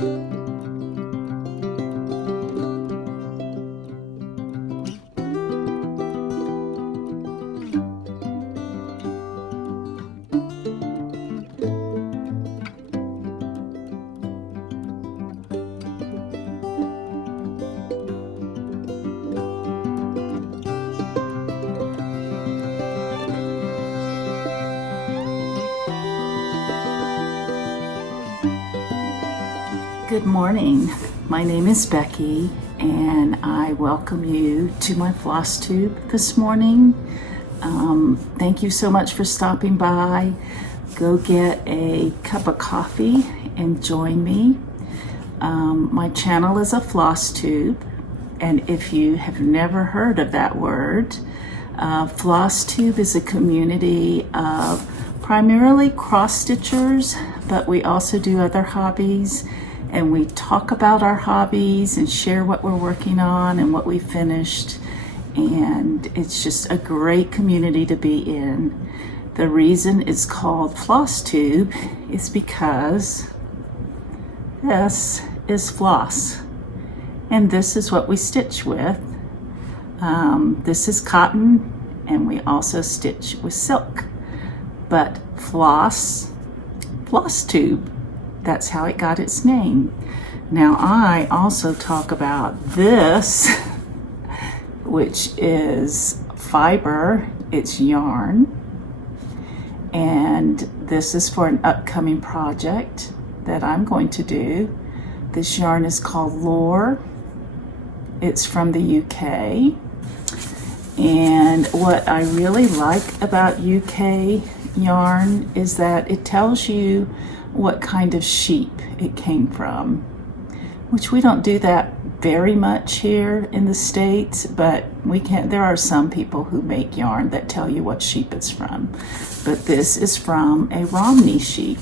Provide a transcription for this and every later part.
Good morning. My name is Becky and I welcome you to my FlossTube this morning. Thank you so much for stopping by. Go get a cup of coffee and join me. My channel is a FlossTube, and if you have never heard of that word, FlossTube is a community of primarily cross-stitchers, but we also do other hobbies. And we talk about our hobbies and share what we're working on and what we finished. And it's just a great community to be in. The reason it's called FlossTube is because this is floss. And this is what we stitch with. This is cotton, and we also stitch with silk. But FlossTube. That's how it got its name. Now I also talk about this, which is fiber, it's yarn. And this is for an upcoming project that I'm going to do. This yarn is called Lore. It's from the UK. And what I really like about UK yarn is that it tells you what kind of sheep it came from, which we don't do that very much here in the States, but there are some people who make yarn that tell you what sheep it's from. But this is from a Romney sheep,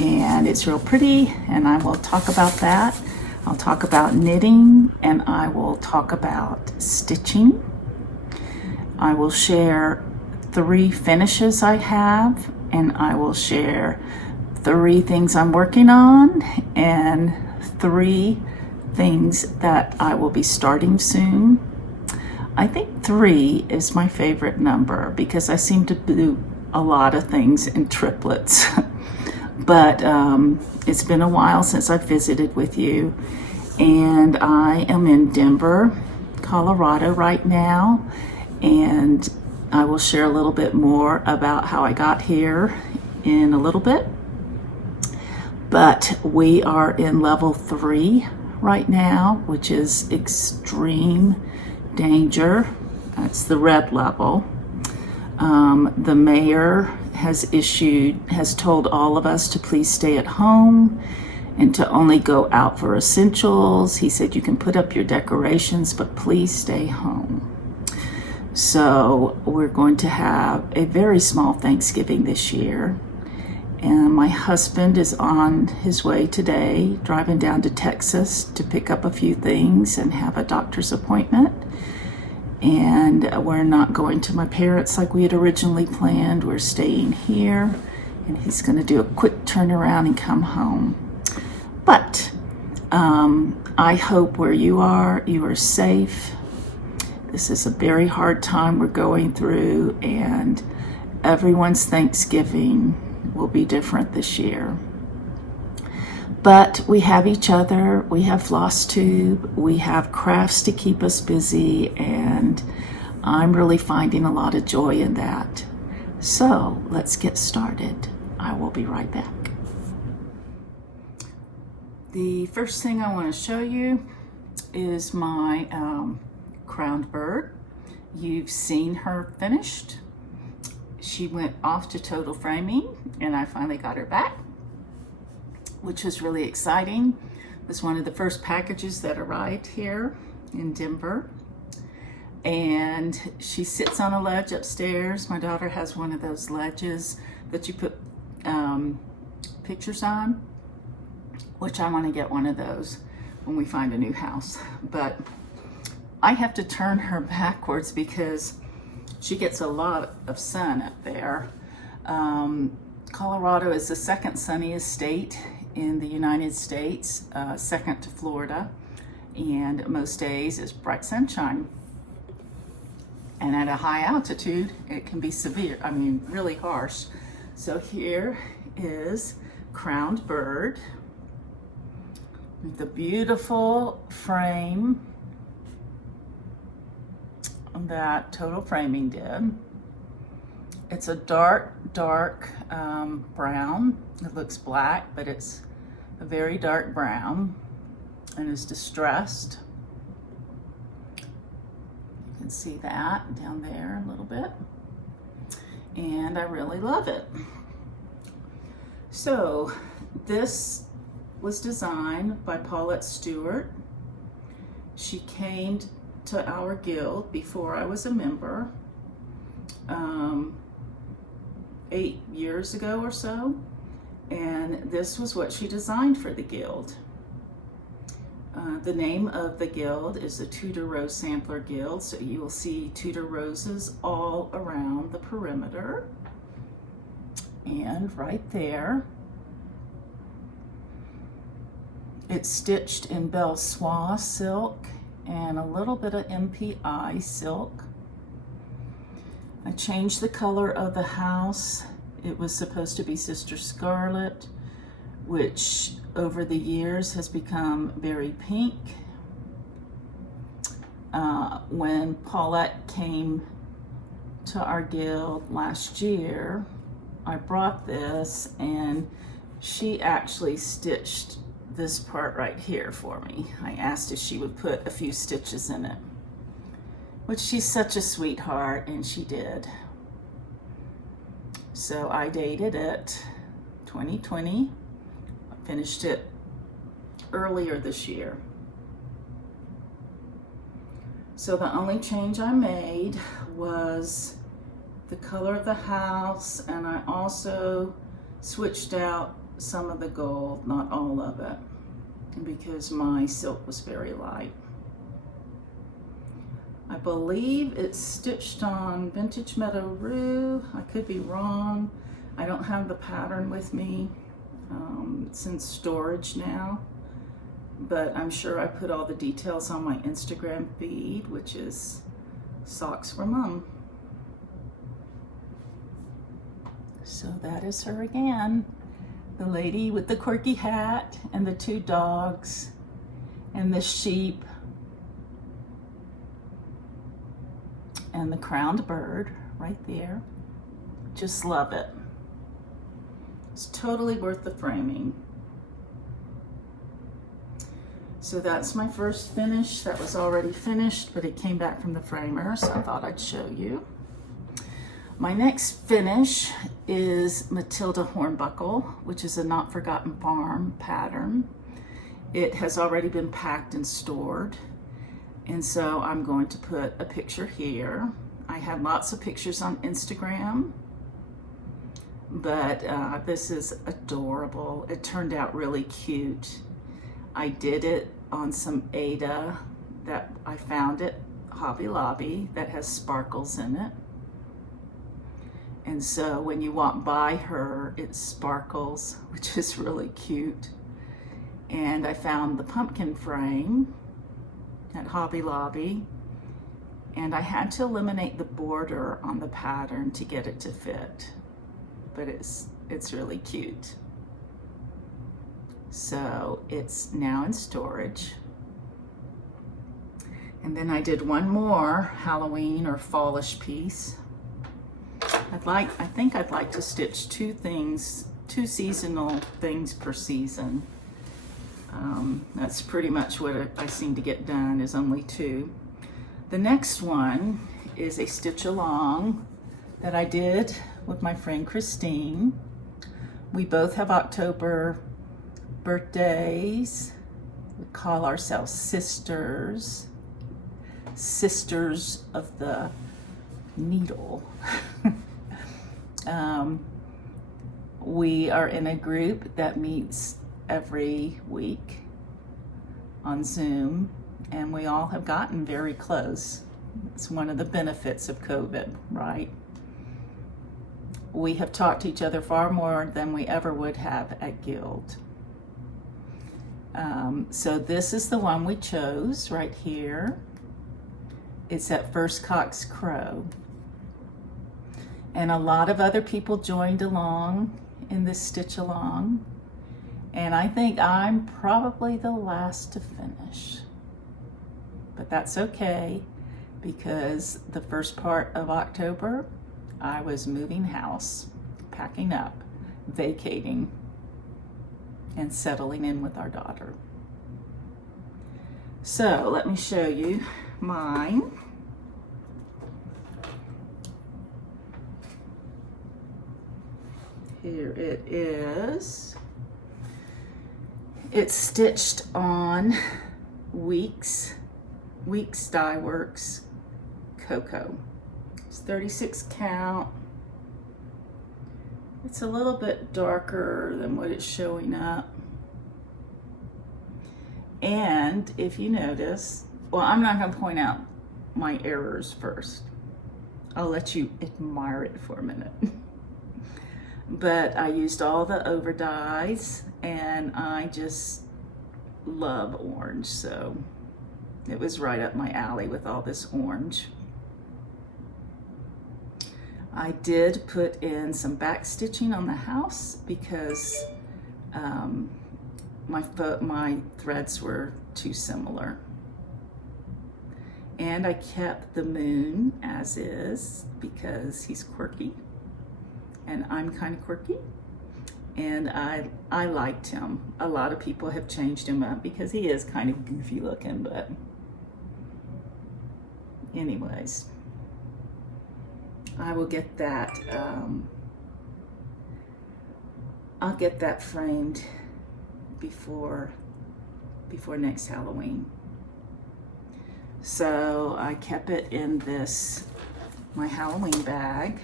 and it's real pretty, and I will talk about that. I'll talk about knitting, and I will talk about stitching. I will share 3 finishes I have, and I will share 3 things I'm working on and 3 things that I will be starting soon. I think 3 is my favorite number because I seem to do a lot of things in triplets. But it's been a while since I visited with you, and I am in Denver, Colorado right now, and I will share a little bit more about how I got here in a little bit. But we are in level 3 right now, which is extreme danger. That's the red level. The mayor has told all of us to please stay at home and to only go out for essentials. He said you can put up your decorations, but please stay home. So we're going to have a very small Thanksgiving this year. And my husband is on his way today, driving down to Texas to pick up a few things and have a doctor's appointment. And we're not going to my parents like we had originally planned. We're staying here, and he's going to do a quick turnaround and come home. But I hope where you are safe. This is a very hard time we're going through, and everyone's Thanksgiving will be different this year. But we have each other, we have FlossTube, we have crafts to keep us busy, and I'm really finding a lot of joy in that. So let's get started. I will be right back. The first thing I want to show you is my crowned bird. You've seen her finished. She went off to total framing, and I finally got her back, which was really exciting. It was one of the first packages that arrived here in Denver. And she sits on a ledge upstairs. My daughter has one of those ledges that you put pictures on, which I want to get one of those when we find a new house. But I have to turn her backwards because she gets a lot of sun up there. Colorado is the second sunniest state in the United States, second to Florida, and most days is bright sunshine. And at a high altitude, it can be severe, really harsh. So here is Crowned Bird with the beautiful frame that Total Framing did. It's a dark brown. It looks black, but it's a very dark brown and is distressed. You can see that down there a little bit. And I really love it. So this was designed by Paulette Stewart. She came to our guild before I was a member, 8 years ago or so, and this was what she designed for the guild. The name of the guild is the Tudor Rose Sampler Guild, so you will see Tudor roses all around the perimeter. And right there, it's stitched in Belle Soie silk and a little bit of MPI silk. I changed the color of the house. It was supposed to be Sister Scarlett, which over the years has become very pink. When Paulette came to our guild last year, I brought this and she actually stitched this part right here for me. I asked if she would put a few stitches in it, which she's such a sweetheart, and she did. So I dated it 2020. I finished it earlier this year. So the only change I made was the color of the house, and I also switched out some of the gold, not all of it, because my silk was very light. I believe it's stitched on Vintage Meadow Rue. I could be wrong. I don't have the pattern with me. It's in storage now, but I'm sure I put all the details on my Instagram feed, which is Socks for Mum. So that is her again. The lady with the quirky hat and the 2 dogs and the sheep and the crowned bird right there. Just love it. It's totally worth the framing. So that's my first finish. That was already finished, but it came back from the framer, so I thought I'd show you. My next finish is Matilda Hornbuckle, which is a Notforgotten Farm pattern. It has already been packed and stored, and so I'm going to put a picture here. I have lots of pictures on Instagram, but this is adorable. It turned out really cute. I did it on some Ada that I found at Hobby Lobby that has sparkles in it. And so when you walk by her, it sparkles, which is really cute. And I found the pumpkin frame at Hobby Lobby, and I had to eliminate the border on the pattern to get it to fit, but it's really cute. So it's now in storage. And then I did one more Halloween or fallish piece. I think I'd like to stitch 2 seasonal things per season. That's pretty much what I seem to get done, is only 2. The next one is a stitch along that I did with my friend Christine. We both have October birthdays. We call ourselves sisters of the needle. We are in a group that meets every week on Zoom, and we all have gotten very close. It's one of the benefits of COVID, right? We have talked to each other far more than we ever would have at Guild. So this is the one we chose right here. It's at First Cock's Crow. And a lot of other people joined along in this stitch along. And I think I'm probably the last to finish. But that's okay, because the first part of October, I was moving house, packing up, vacating, and settling in with our daughter. So let me show you mine. Here it is. It's stitched on Weeks Dye Works Cocoa. It's 36 count. It's a little bit darker than what it's showing up. And if you notice, well, I'm not going to point out my errors first. I'll let you admire it for a minute. But I used all the over dyes, and I just love orange, so it was right up my alley with all this orange. I did put in some back stitching on the house because my threads were too similar. And I kept the moon as is because he's quirky and I'm kind of quirky, and I liked him. A lot of people have changed him up because he is kind of goofy looking, but anyways, I will get that I'll get that framed before next Halloween. So I kept it in my Halloween bag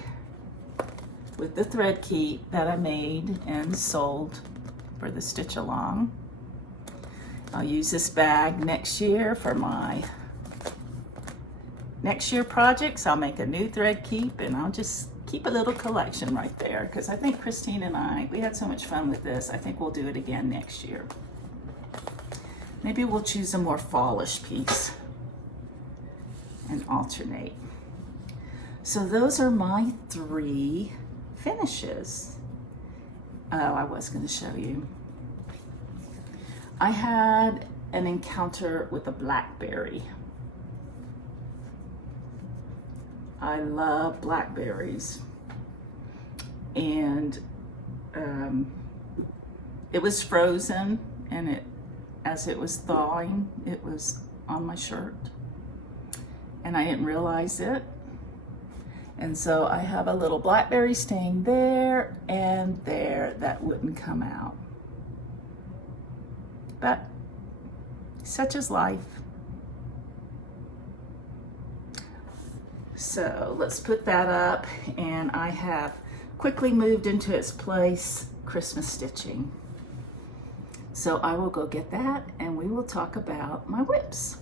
with the thread keep that I made and sold for the stitch along. I'll use this bag next year for my next year projects. I'll make a new thread keep, and I'll just keep a little collection right there, because I think Christine and we had so much fun with this. I think we'll do it again next year. Maybe we'll choose a more fallish piece and alternate. So those are my 3 finishes. Oh, I was going to show you. I had an encounter with a blackberry. I love blackberries, and it was frozen, and as it was thawing, it was on my shirt, and I didn't realize it. And so I have a little blackberry stain there and there that wouldn't come out. But such is life. So let's put that up, and I have quickly moved into its place Christmas stitching. So I will go get that, and we will talk about my whips.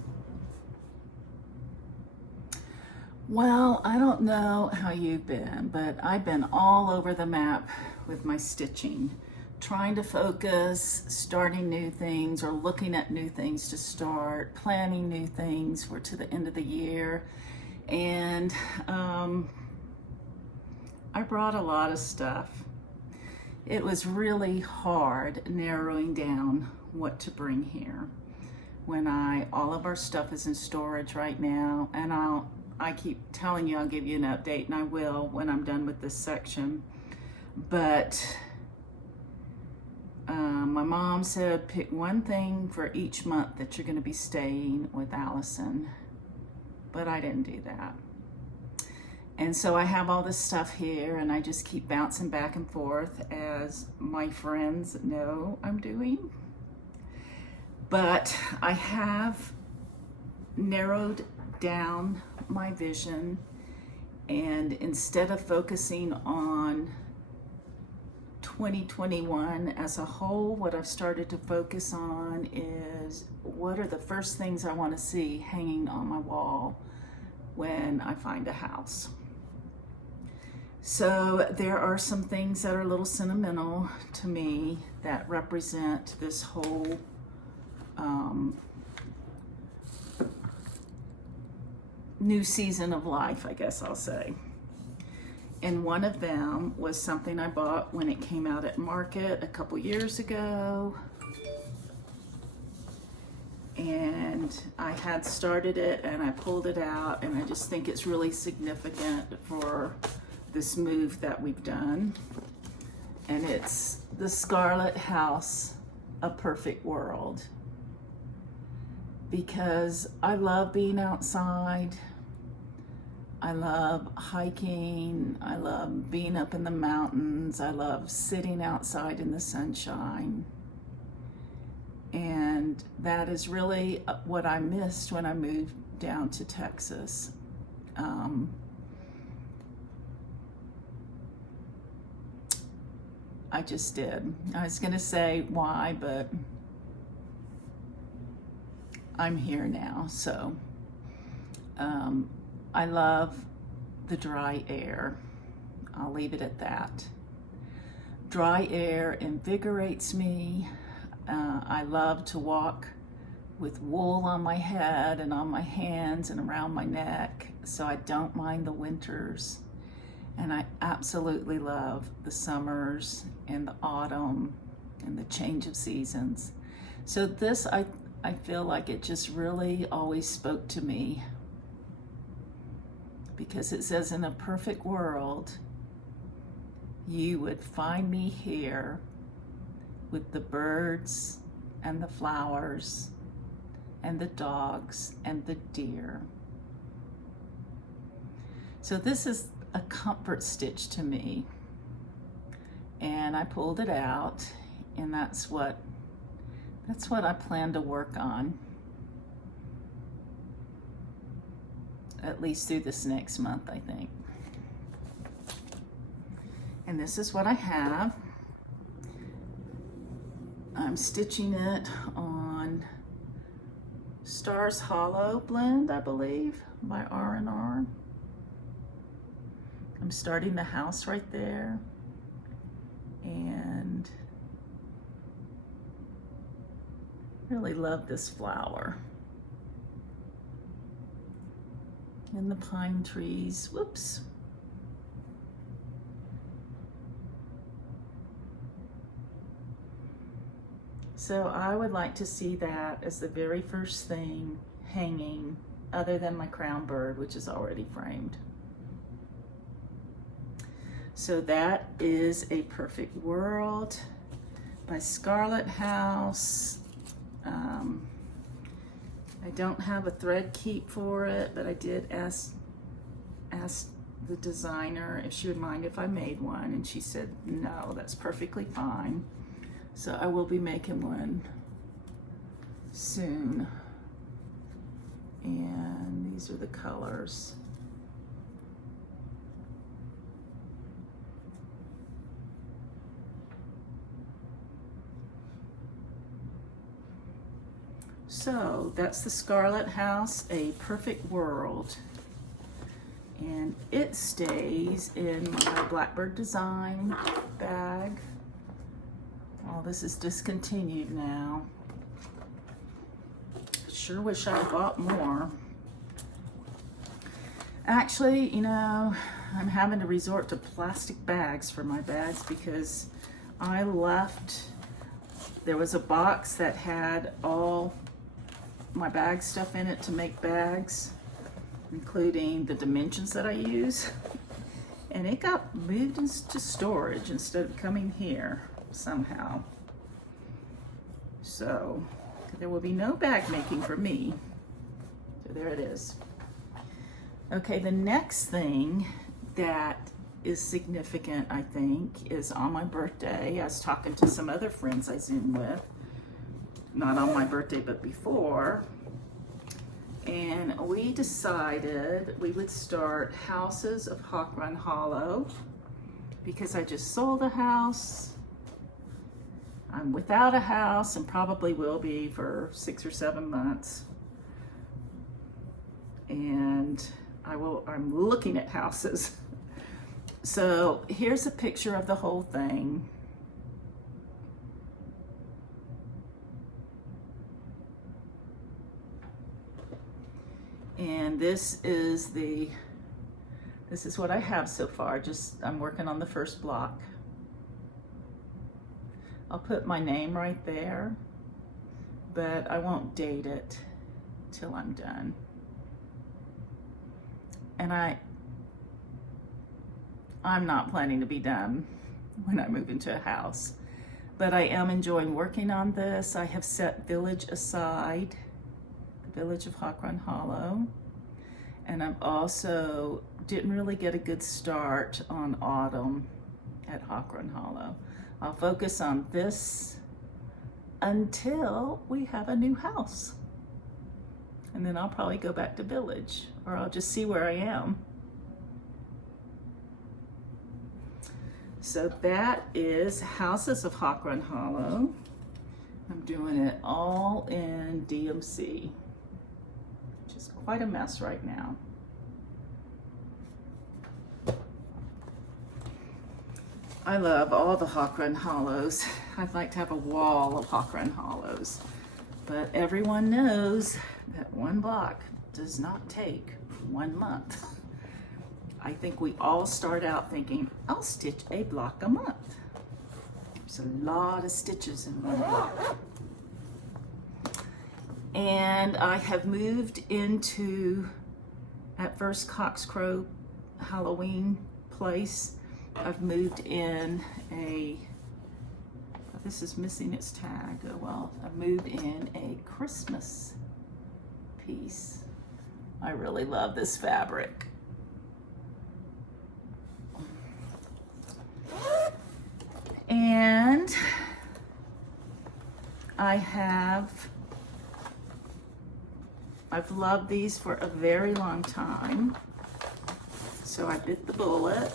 Well, I don't know how you've been, but I've been all over the map with my stitching, trying to focus, starting new things or looking at new things to start, planning new things for to the end of the year. And I brought a lot of stuff. It was really hard narrowing down what to bring here when all of our stuff is in storage right now, and I keep telling you I'll give you an update, and I will when I'm done with this section. But my mom said pick one thing for each month that you're going to be staying with Allison, but I didn't do that. And so I have all this stuff here, and I just keep bouncing back and forth, as my friends know I'm doing. But I have narrowed down my vision, and instead of focusing on 2021 as a whole, what I've started to focus on is what are the first things I want to see hanging on my wall when I find a house. So there are some things that are a little sentimental to me that represent this whole new season of life, I guess I'll say. And one of them was something I bought when it came out at market a couple years ago. And I had started it and I pulled it out, and I just think it's really significant for this move that we've done. And it's the Scarlet House, A Perfect World. Because I love being outside. I love hiking. I love being up in the mountains. I love sitting outside in the sunshine. And that is really what I missed when I moved down to Texas. I just did. I was gonna say why, but I'm here now. So I love the dry air. I'll leave it at that. Dry air invigorates me. I love to walk with wool on my head and on my hands and around my neck, so I don't mind the winters. And I absolutely love the summers and the autumn and the change of seasons. So this, I feel like it just really always spoke to me, because it says, in a perfect world, you would find me here with the birds and the flowers and the dogs and the deer. So this is a comfort stitch to me, and I pulled it out, and that's what I plan to work on, at least through this next month, I think. And this is what I have. I'm stitching it on Stars Hollow blend, I believe, by R&R. I'm starting the house right there, and really love this flower. And the pine trees, whoops. So I would like to see that as the very first thing hanging, other than my crown bird, which is already framed. So that is A Perfect World by Scarlet House. I don't have a thread keep for it, but I did ask the designer if she would mind if I made one, and she said no, that's perfectly fine. So I will be making one soon. And these are the colors. So that's the Scarlet House, A Perfect World. And it stays in my Blackbird Design bag. Oh, this is discontinued now. Sure wish I had bought more. Actually, you know, I'm having to resort to plastic bags for my bags because I left, there was a box that had all my bag stuff in it to make bags, including the dimensions that I use, and it got moved into storage instead of coming here somehow. So there will be no bag making for me. So there it is. Okay, the next thing that is significant, I think, is on my birthday. I was talking to some other friends I Zoom with, not on my birthday, but before. And we decided we would start Houses of Hawk Run Hollow because I just sold a house. I'm without a house and probably will be for 6 or 7 months. And I'm looking at houses. So here's a picture of the whole thing. And this is what I have so far. I'm working on the first block. I'll put my name right there, but I won't date it till I'm done. And I'm not planning to be done when I move into a house, but I am enjoying working on this. I have set Village aside, the Village of Hawk Run Hollow, and I'm also didn't really get a good start on Autumn at Hawk Run Hollow. I'll focus on this until we have a new house. And then I'll probably go back to Village, or I'll just see where I am. So that is Houses of Hawk Run Hollow. I'm doing it all in DMC, which is quite a mess right now. I love all the Hawk Run Hollows. I'd like to have a wall of Hawk Run Hollows, but everyone knows that one block does not take 1 month. I think we all start out thinking, I'll stitch a block a month. There's a lot of stitches in one block. And I have moved into, at first Cockscrow Halloween place, I've moved in this is missing its tag. Oh well, I've moved in a Christmas piece. I really love this fabric. And I've loved these for a very long time. So I bit the bullet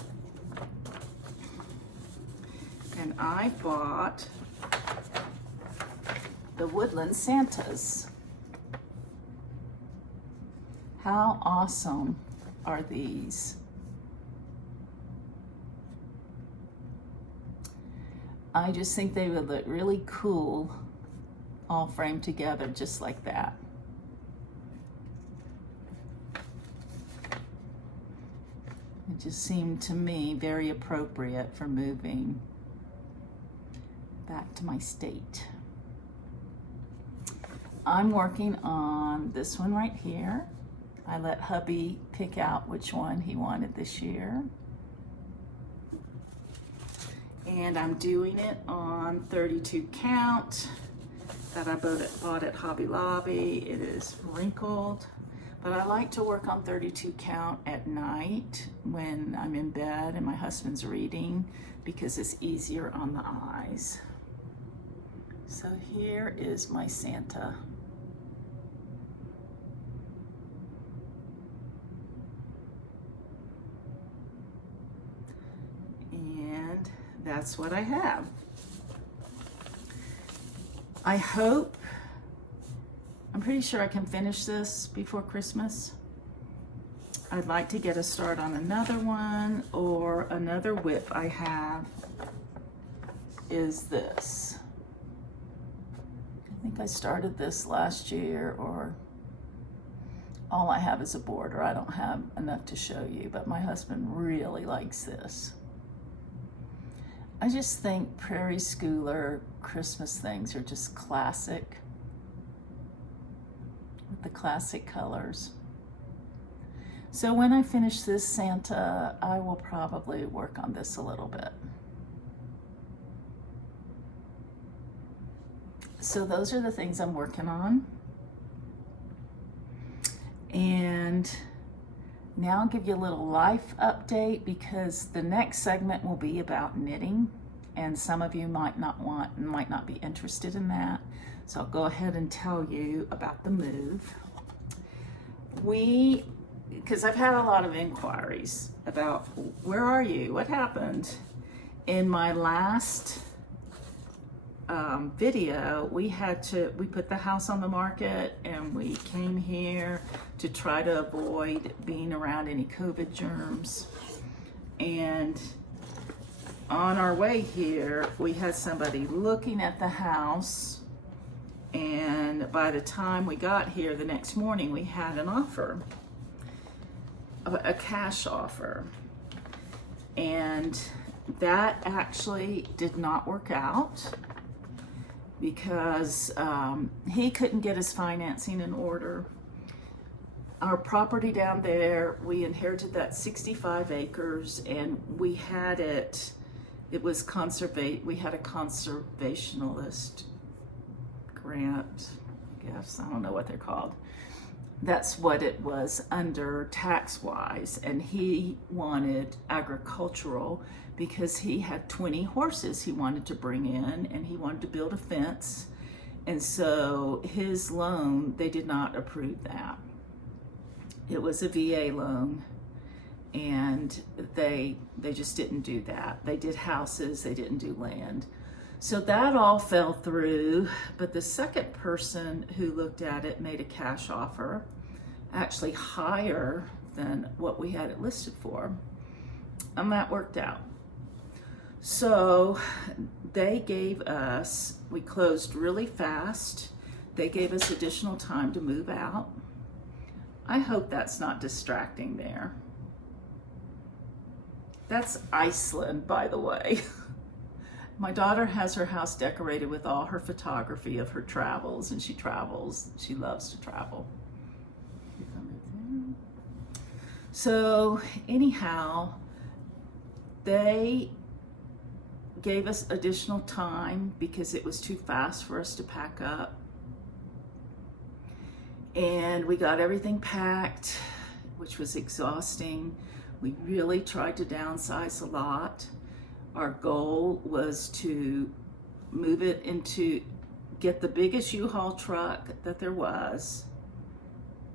and I bought the Woodland Santas. How awesome are these? I just think they would look really cool all framed together just like that. It just seemed to me very appropriate for moving back to my state. I'm working on this one right here. I let hubby pick out which one he wanted this year. And I'm doing it on 32 count that I bought at Hobby Lobby. It is wrinkled, but I like to work on 32 count at night when I'm in bed and my husband's reading because it's easier on the eyes. So here is my Santa. And that's what I have. I'm pretty sure I can finish this before Christmas. I'd like to get a start on another one, or another whip I have is this. I think I started this last year, or all I have is a border. I don't have enough to show you, but my husband really likes this. I just think Prairie Schooler Christmas things are just classic, with the classic colors. So when I finish this Santa, I will probably work on this a little bit. So those are the things I'm working on. And now I'll give you a little life update, because the next segment will be about knitting, and some of you might not be interested in that. So I'll go ahead and tell you about the move. Because I've had a lot of inquiries about where are you, what happened. In my last video, we put the house on the market and we came here to try to avoid being around any COVID germs. And on our way here, we had somebody looking at the house, and by the time we got here the next morning, we had an offer, a cash offer. And that actually did not work out because he couldn't get his financing in order. Our property down there, we inherited that 65 acres, and we had it was we had a conservationalist grant, I guess, I don't know what they're called. That's what it was under tax-wise, and he wanted agricultural because he had 20 horses he wanted to bring in, and he wanted to build a fence, and so his loan, they did not approve that. It was a VA loan, and they just didn't do that. They did houses, they didn't do land. So that all fell through, but the second person who looked at it made a cash offer, actually higher than what we had it listed for, and that worked out. So they gave us, we closed really fast, they gave us additional time to move out. I hope that's not distracting there. That's Iceland, by the way. My daughter has her house decorated with all her photography of her travels, and she travels. She loves to travel. So anyhow, they gave us additional time because it was too fast for us to pack up. And we got everything packed, which was exhausting. We really tried to downsize a lot. Our goal was to move it get the biggest U-Haul truck that there was,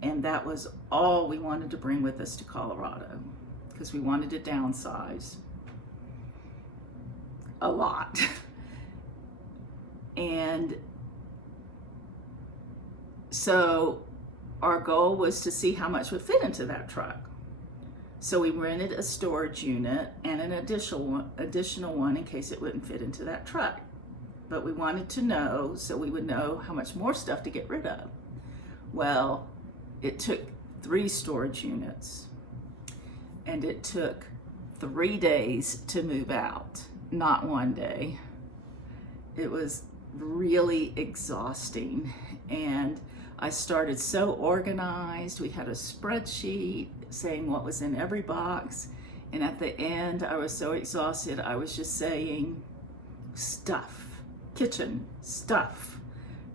and that was all we wanted to bring with us to Colorado, because we wanted to downsize a lot. And so our goal was to see how much would fit into that truck. So we rented a storage unit and an additional one in case it wouldn't fit into that truck. But we wanted to know, so we would know how much more stuff to get rid of. Well, it took 3 storage units, and it took 3 days to move out, not 1 day. It was really exhausting, and I started so organized. We had a spreadsheet saying what was in every box, and at the end I was so exhausted I was just saying stuff, kitchen stuff,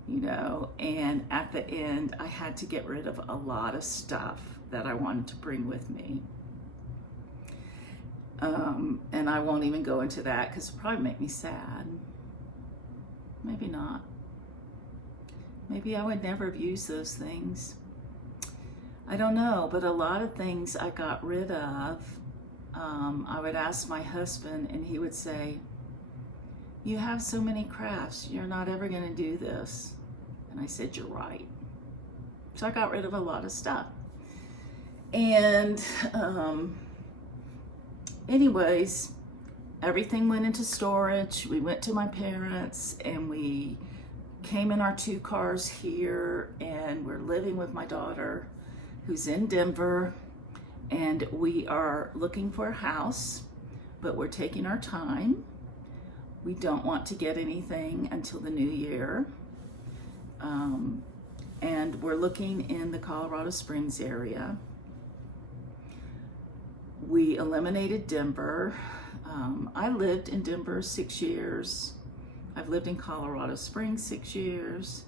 and at the end I had to get rid of a lot of stuff that I wanted to bring with me. And I won't even go into that because it'll probably make me sad. Maybe not. Maybe I would never have used those things. I don't know, but a lot of things I got rid of. I would ask my husband and he would say, "You have so many crafts, you're not ever gonna do this." And I said, "You're right." So I got rid of a lot of stuff. And anyways, everything went into storage. We went to my parents and we came in our 2 cars here, and we're living with my daughter who's in Denver, and we are looking for a house, but we're taking our time. We don't want to get anything until the new year. And we're looking in the Colorado Springs area. We eliminated Denver. I lived in Denver 6 years. I've lived in Colorado Springs 6 years,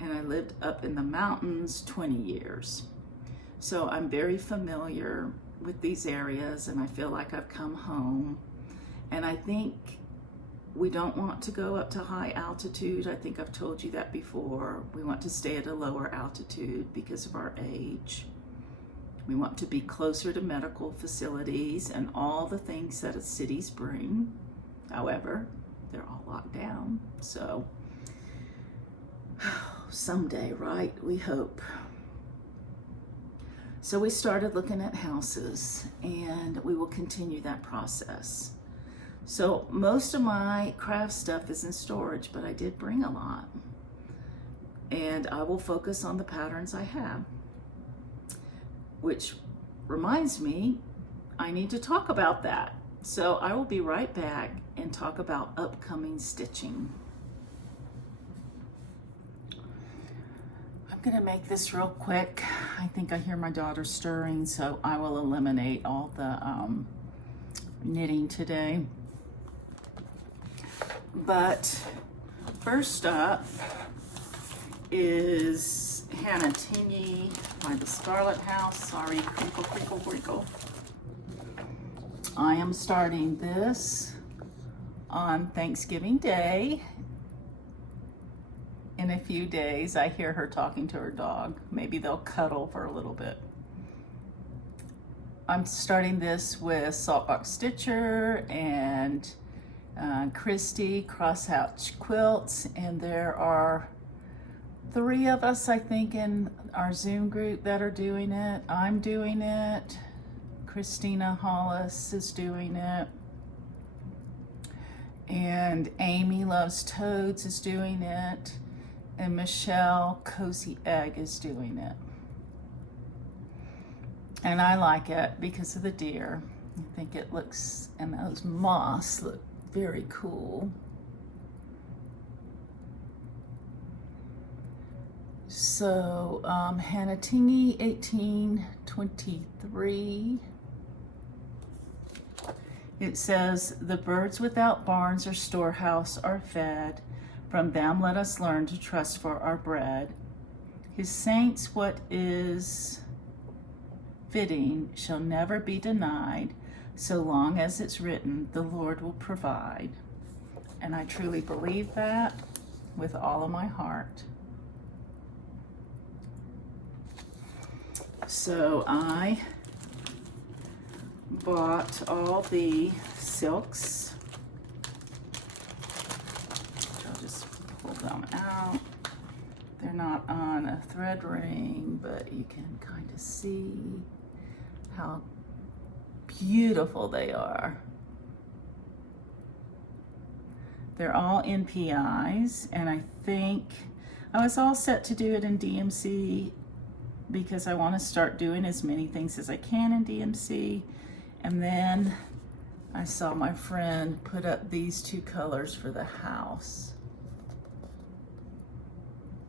and I lived up in the mountains 20 years. So I'm very familiar with these areas, and I feel like I've come home. And I think we don't want to go up to high altitude. I think I've told you that before. We want to stay at a lower altitude because of our age. We want to be closer to medical facilities and all the things that cities bring. However, they're all locked down. So someday, right? We hope. So we started looking at houses, and we will continue that process. So most of my craft stuff is in storage, but I did bring a lot. And I will focus on the patterns I have. Which reminds me, I need to talk about that. So I will be right back and talk about upcoming stitching. I'm gonna make this real quick. I think I hear my daughter stirring, so I will eliminate all the knitting today. But first up is Hannah Tingley by the Scarlet House. Sorry, crinkle, crinkle, crinkle. I am starting this on Thanksgiving Day. In a few days, I hear her talking to her dog. Maybe they'll cuddle for a little bit. I'm starting this with Saltbox Stitcher and Christy Crosshatch Quilts, and there are 3 of us, I think, in our Zoom group that are doing it. I'm doing it. Christina Hollis is doing it. And Amy Loves Toads is doing it. And Michelle Cozy Egg is doing it. And I like it because of the deer. I think it looks, and those moss look very cool. So Hannah Tingley, 1823. It says, the birds without barns or storehouse are fed. From them let us learn to trust for our bread. His saints what is fitting shall never be denied. So long as it's written, the Lord will provide. And I truly believe that with all of my heart. So I bought all the silks. I'll just pull them out. They're not on a thread ring, but you can kind of see how beautiful they are. They're all NPIs, and I think I was all set to do it in DMC because I want to start doing as many things as I can in DMC. And then I saw my friend put up these 2 colors for the house.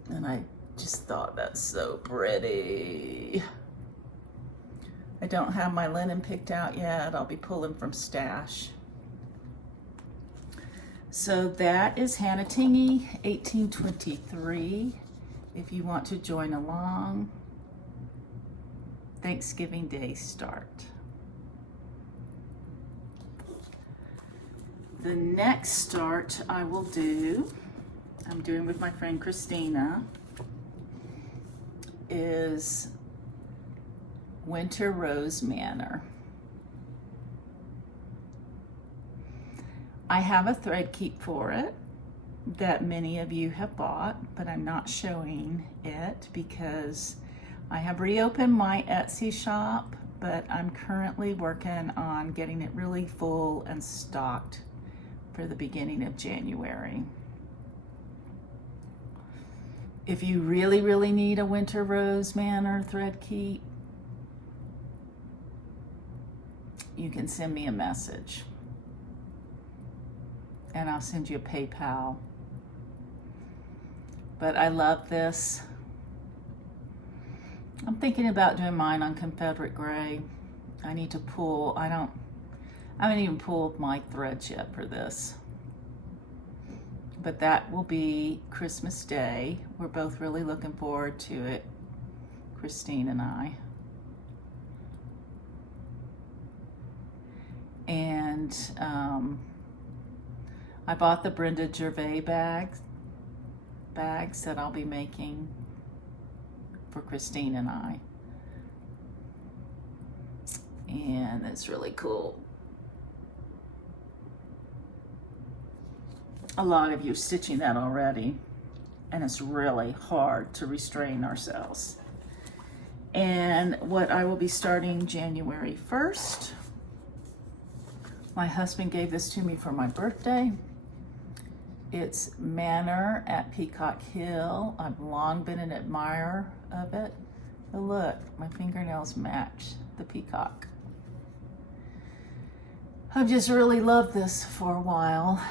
And I just thought that's so pretty. I don't have my linen picked out yet. I'll be pulling from stash. So that is Hannah Tingley, 1823. If you want to join along, Thanksgiving Day start. The next start I will do, I'm doing with my friend Christina, is Winter Rose Manor. I have a thread keep for it that many of you have bought, but I'm not showing it because I have reopened my Etsy shop, but I'm currently working on getting it really full and stocked for the beginning of January. If you really, really need a Winter Rose Manor thread keep, you can send me a message and I'll send you a PayPal. But I love this. I'm thinking about doing mine on Confederate Gray. I need to pull, I haven't even pulled my threads yet for this. But that will be Christmas Day. We're both really looking forward to it, Christine and I. And I bought the Brenda Gervais bags that I'll be making for Christine and I. And it's really cool. A lot of you are stitching that already, and it's really hard to restrain ourselves. And what I will be starting January 1st. My husband gave this to me for my birthday. It's Manor at Peacock Hill. I've long been an admirer of it. But look, my fingernails match the peacock. I've just really loved this for a while.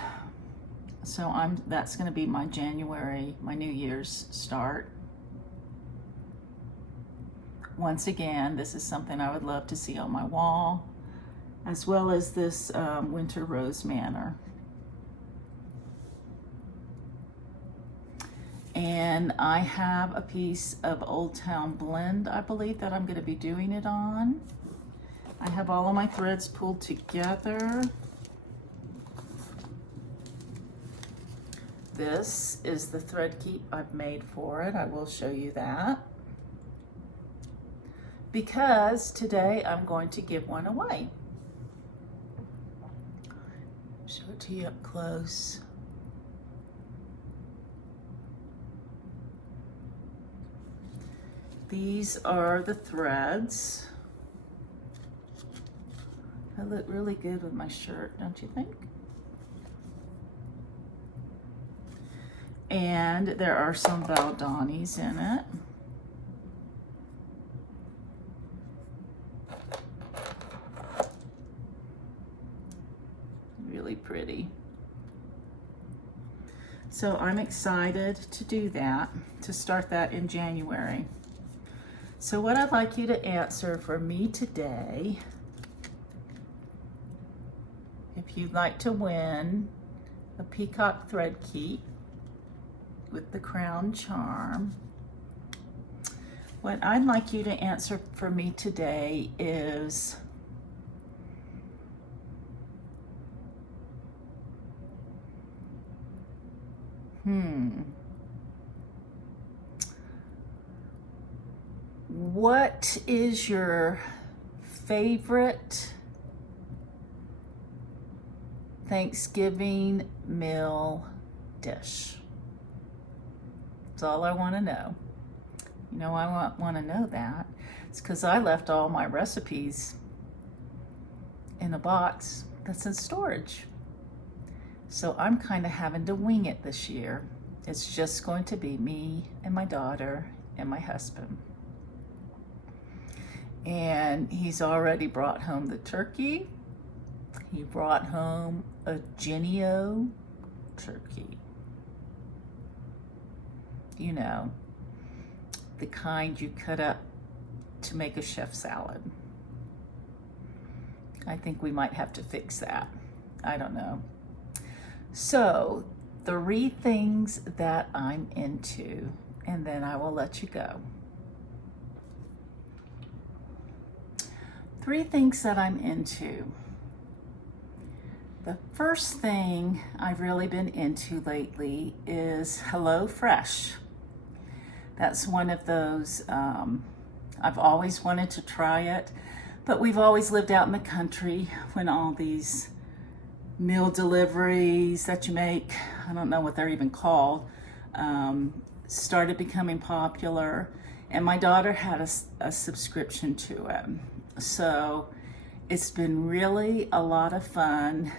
So that's gonna be my January, my New Year's start. Once again, this is something I would love to see on my wall, as well as this Winter Rose Manor. And I have a piece of Old Town Blend, I believe, that I'm going to be doing it on. I have all of my threads pulled together. This is the thread keep I've made for it. I will show you that. Because today I'm going to give one away. Show it to you up close. These are the threads. I look really good with my shirt, don't you think? And there are some Valdanis in it. Really pretty. So I'm excited to do that, to start that in January. So what I'd like you to answer for me today, if you'd like to win a Peacock thread keep with the crown charm, what I'd like you to answer for me today is what is your favorite Thanksgiving meal dish? That's all I want to know. You know, I want to know that. It's because I left all my recipes in a box that's in storage. So I'm kind of having to wing it this year. It's just going to be me and my daughter and my husband. And he's already brought home the turkey. He brought home a Genio turkey. You know, the kind you cut up to make a chef salad. I think we might have to fix that. I don't know. So, 3 things that I'm into, and then I will let you go. 3 things that I'm into. The first thing I've really been into lately is HelloFresh. That's one of those, I've always wanted to try it, but we've always lived out in the country when all these meal deliveries that you make, I don't know what they're even called, started becoming popular. And my daughter had a subscription to it. So it's been really a lot of fun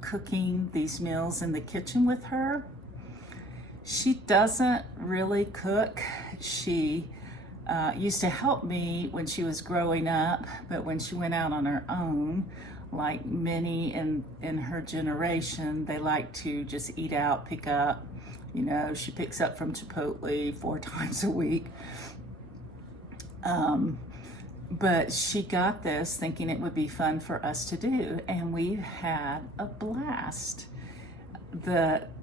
cooking these meals in the kitchen with her. She doesn't really cook. She used to help me when she was growing up, but when she went out on her own, like many in her generation, they like to just eat out, pick up. You know, she picks up from Chipotle 4 times a week. But she got this thinking it would be fun for us to do, and we've had a blast.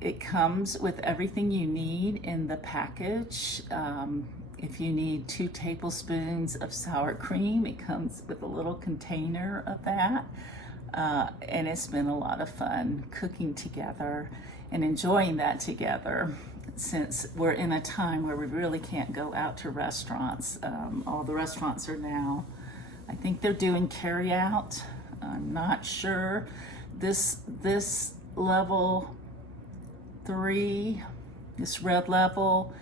It comes with everything you need in the package. If you need 2 tablespoons of sour cream, it comes with a little container of that. And it's been a lot of fun cooking together and enjoying that together, since we're in a time where we really can't go out to restaurants. All the restaurants are now, I think they're doing carry out. I'm not sure. This level 3, this red level,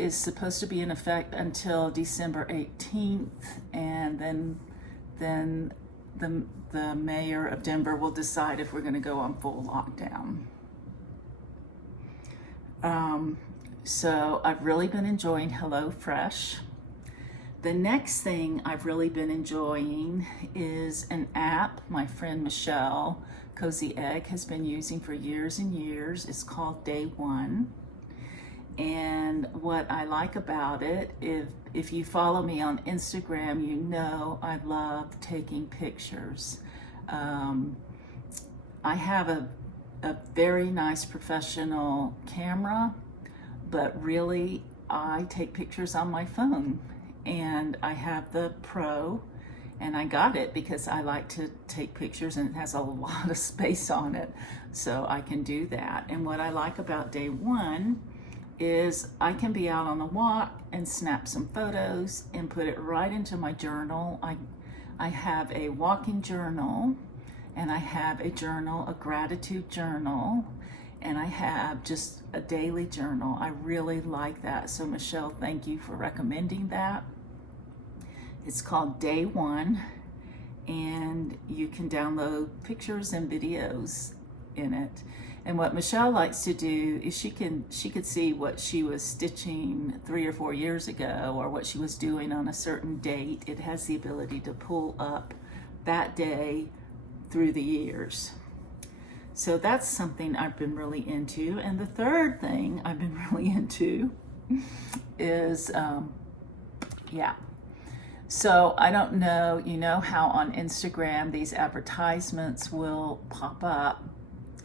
is supposed to be in effect until December 18th, and then the mayor of Denver will decide if we're going to go on full lockdown. So I've really been enjoying HelloFresh. The next thing I've really been enjoying is an app my friend Michelle, Cozy Egg, has been using for years and years. It's called Day One. And what I like about it, if you follow me on Instagram, you know I love taking pictures. I have a very nice professional camera, but really I take pictures on my phone. And I have the Pro, and I got it because I like to take pictures, and it has a lot of space on it, so I can do that. And what I like about Day One is I can be out on a walk and snap some photos and put it right into my journal. I have a walking journal, and I have a journal, a gratitude journal, and I have just a daily journal. I really like that. So Michelle, thank you for recommending that. It's called Day One, and you can download pictures and videos in it. And what Michelle likes to do is she could see what she was stitching 3 or 4 years ago, or what she was doing on a certain date. It has the ability to pull up that day through the years. So that's something I've been really into. And the third thing I've been really into is, So I don't know, you know how on Instagram these advertisements will pop up.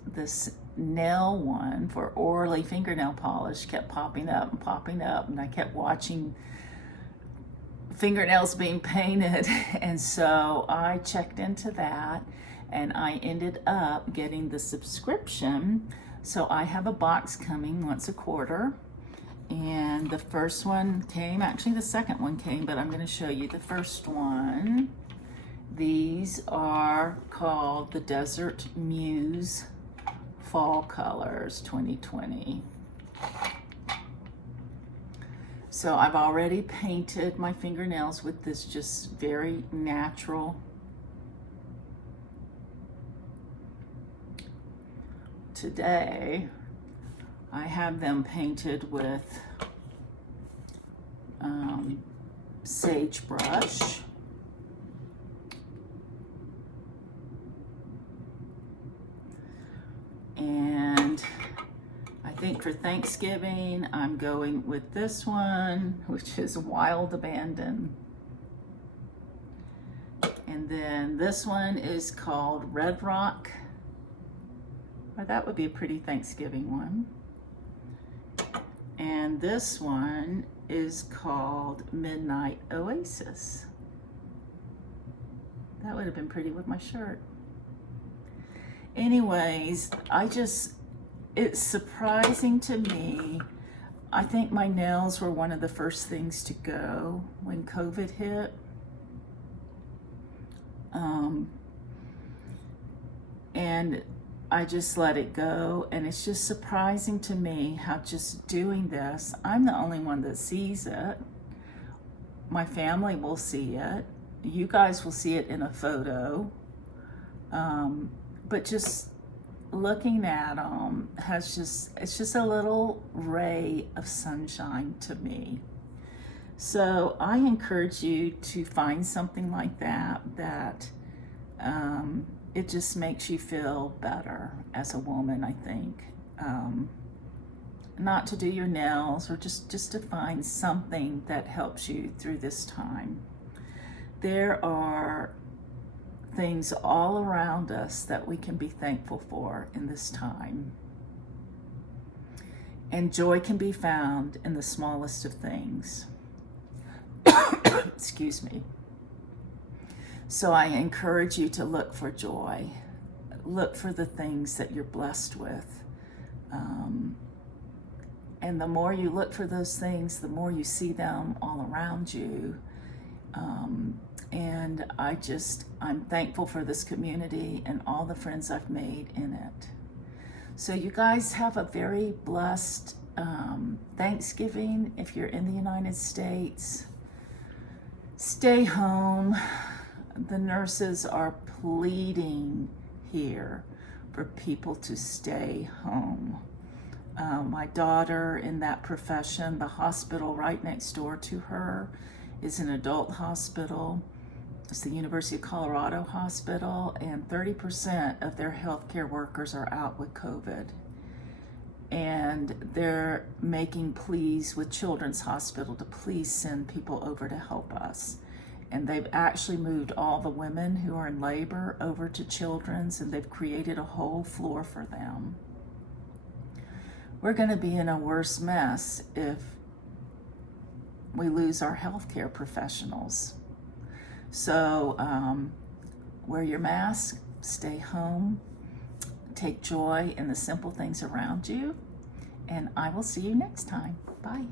This nail one for Orly fingernail polish kept popping up, and I kept watching fingernails being painted. And so I checked into that, and I ended up getting the subscription. So I have a box coming once a quarter, and the first one came, actually the second one came, but I'm going to show you the first one. These are called the Desert Muse Fall Colors 2020. So I've already painted my fingernails with this just very natural today. I have them painted with sagebrush. And I think for Thanksgiving, I'm going with this one, which is Wild Abandon. And then this one is called Red Rock. Well, that would be a pretty Thanksgiving one. And this one is called Midnight Oasis. That would have been pretty with my shirt. Anyways, it's surprising to me. I think my nails were one of the first things to go when COVID hit. And I just let it go, and it's just surprising to me how just doing this, I'm the only one that sees it. My family will see it. You guys will see it in a photo. But just looking at them it's just a little ray of sunshine to me. So I encourage you to find something like that it just makes you feel better as a woman, I think. Not to do your nails, or just to find something that helps you through this time. There are things all around us that we can be thankful for in this time. And joy can be found in the smallest of things. Excuse me. So I encourage you to look for joy. Look for the things that you're blessed with. And the more you look for those things, the more you see them all around you. And I'm thankful for this community and all the friends I've made in it. So you guys have a very blessed Thanksgiving, if you're in the United States, stay home. The nurses are pleading here for people to stay home. My daughter in that profession, the hospital right next door to her is an adult hospital. It's the University of Colorado Hospital, and 30% of their healthcare workers are out with COVID. And they're making pleas with Children's Hospital to please send people over to help us. And they've actually moved all the women who are in labor over to Children's, and they've created a whole floor for them. We're going to be in a worse mess if we lose our healthcare professionals. So wear your mask, stay home, take joy in the simple things around you, and I will see you next time. Bye.